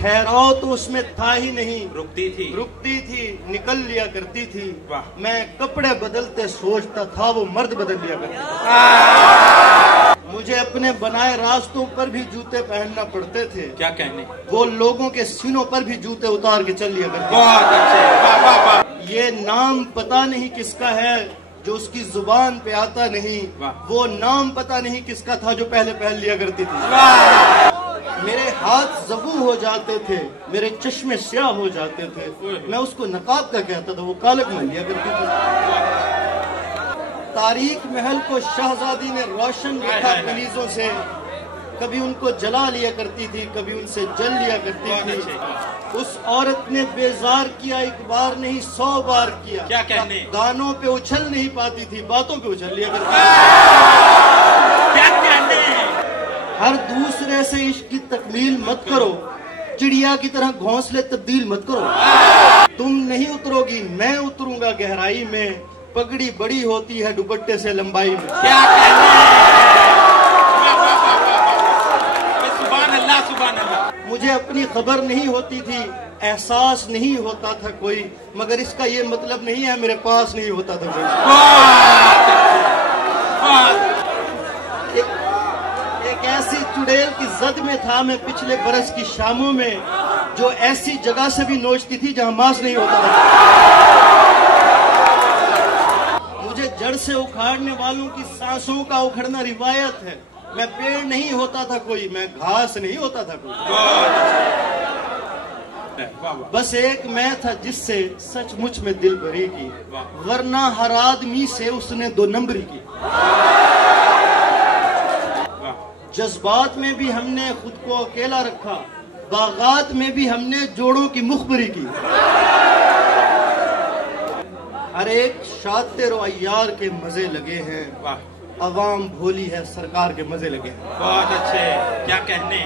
ठहराव तो उसमें था ही नहीं। रुकती थी, निकल लिया करती थी। वाह। मैं कपड़े बदलते सोचता था, वो मर्द बदल लिया करती थी। मुझे अपने बनाए रास्तों पर भी जूते पहनना पड़ते थे। क्या कहने, वो लोगों के सीनों पर भी जूते उतार के चल लिया करती। बहुत अच्छे, वाह वाह वाह। ये नाम पता नहीं किसका है जो उसकी जुबान पे आता नहीं। वो नाम पता नहीं किसका था जो पहले पहन लिया करती थी। मेरे हाथ ज़बू हो जाते थे, मेरे चश्मे स्याह हो जाते थे। मैं उसको नकाब का कहता था, वो कालक मान लिया करती थी। तारीख महल को शहजादी ने रोशन देखा कलीजों से। कभी उनको जला लिया करती थी, कभी उनसे जल लिया करती थी। उस औरत ने बेजार किया, एक बार नहीं 100 बार किया। क्या कहने, गानों पे उछल नहीं पाती थी, बातों पे उछल लिया करती थी। क्या कहने, हर दूसरे से इश्क की तकमील मत करो, चिड़िया की तरह घोंसले तब्दील मत करो। तुम नहीं उतरोगी, मैं उतरूंगा गहराई में। पगड़ी बड़ी होती है दुपट्टे से लंबाई में। क्या कहने, सुभान अल्लाह। मुझे अपनी खबर नहीं होती थी, एहसास नहीं होता था कोई, मगर इसका ये मतलब नहीं है मेरे पास नहीं होता था कोई। एक ऐसी चुड़ैल की जद में था मैं पिछले बरस की शामों में, जो ऐसी जगह से भी नोचती थी जहां मांस नहीं होता था। मुझे जड़ से उखाड़ने वालों की सांसों का उखड़ना रिवायत है। मैं पेड़ नहीं होता था कोई, मैं घास नहीं होता था कोई। बस एक मैं था जिससे सचमुच में दिल भरी की, वरना हर आदमी से उसने 2 नंबरी की। जज्बात में भी हमने खुद को अकेला रखा, बागात में भी हमने जोड़ों की मुखबरी की। हर एक शातिर और अय्यार के मजे लगे हैं, अवाम भोली है सरकार के मजे लगे हैं। बहुत अच्छे, क्या कहने,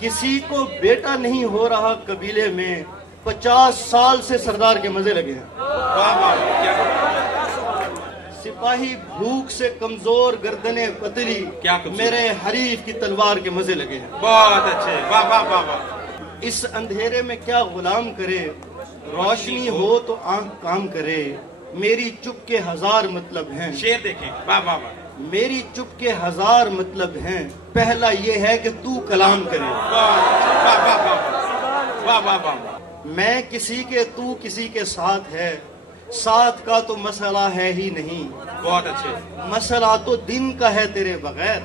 किसी को बेटा नहीं हो रहा कबीले में, 50 साल से सरदार के मजे लगे हैं। वाह वाह, क्या सिपाही भूख से कमजोर, गर्दने पतली, क्या मेरे हरीफ की तलवार के मजे लगे हैं। बहुत अच्छे, वाह वाह वाह वाह। इस अंधेरे में क्या गुलाम करे, रोशनी हो तो आंख काम करे। मेरी चुप के 1000 मतलब हैं। शेर देखें, वाह वाह वाह। मेरी चुप के 1000 मतलब हैं। पहला ये है कि तू कलाम करे। वाह वाह वाह वाह वाह वाह। मैं किसी के, तू किसी के साथ है, साथ का तो मसला है ही नहीं। बहुत अच्छे, मसला तो दिन का है तेरे बगैर,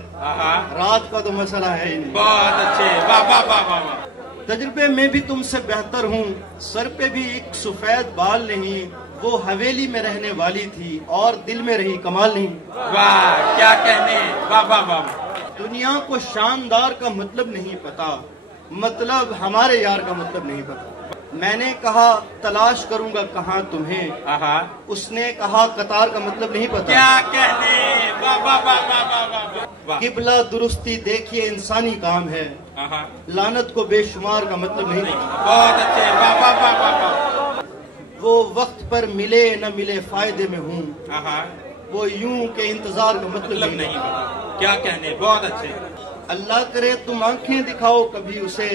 रात का तो मसला है ही नहीं। बहुत अच्छे, वाह वाह वाह वाह। तजुर्बे में भी तुमसे बेहतर हूँ, सर पे भी एक सफेद बाल नहीं। वो हवेली में रहने वाली थी और दिल में रही कमाल नहीं। वाह, क्या कहने, वाह वाह वाह। दुनिया को शानदार का मतलब नहीं पता, मतलब हमारे यार का मतलब नहीं पता। मैंने कहा तलाश करूंगा कहाँ तुम्हें, उसने कहा कतार का मतलब नहीं पता। क्या कहने, वाह वाह वाह वाह वाह। किबला दुरुस्ती देखिए इंसानी काम है, लानत को बेशुमार का मतलब नहीं पता। बहुत अच्छे, वाह वाह वाह वाह। वो वक्त पर मिले न मिले फायदे में हूँ, वो यूं के इंतजार का मतलब नहीं पता। क्या कहने, बहुत अच्छे। अल्लाह करे तुम आंखें दिखाओ कभी उसे,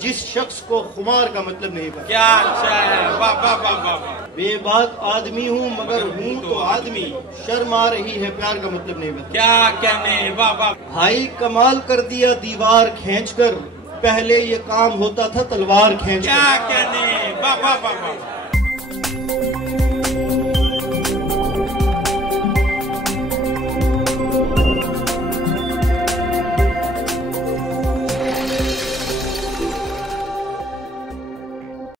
जिस शख्स को खुमार का मतलब नहीं पता। क्या अच्छा है, वाह वाह वाह वाह। बेबाक आदमी हूँ मगर हूँ तो आदमी, शर्म आ रही है प्यार का मतलब नहीं पता। क्या कहने, वाह वाह। भाई कमाल कर दिया दीवार खींचकर, पहले ये काम होता था तलवार खींच। क्या कहने, वाह वाह वाह वाह।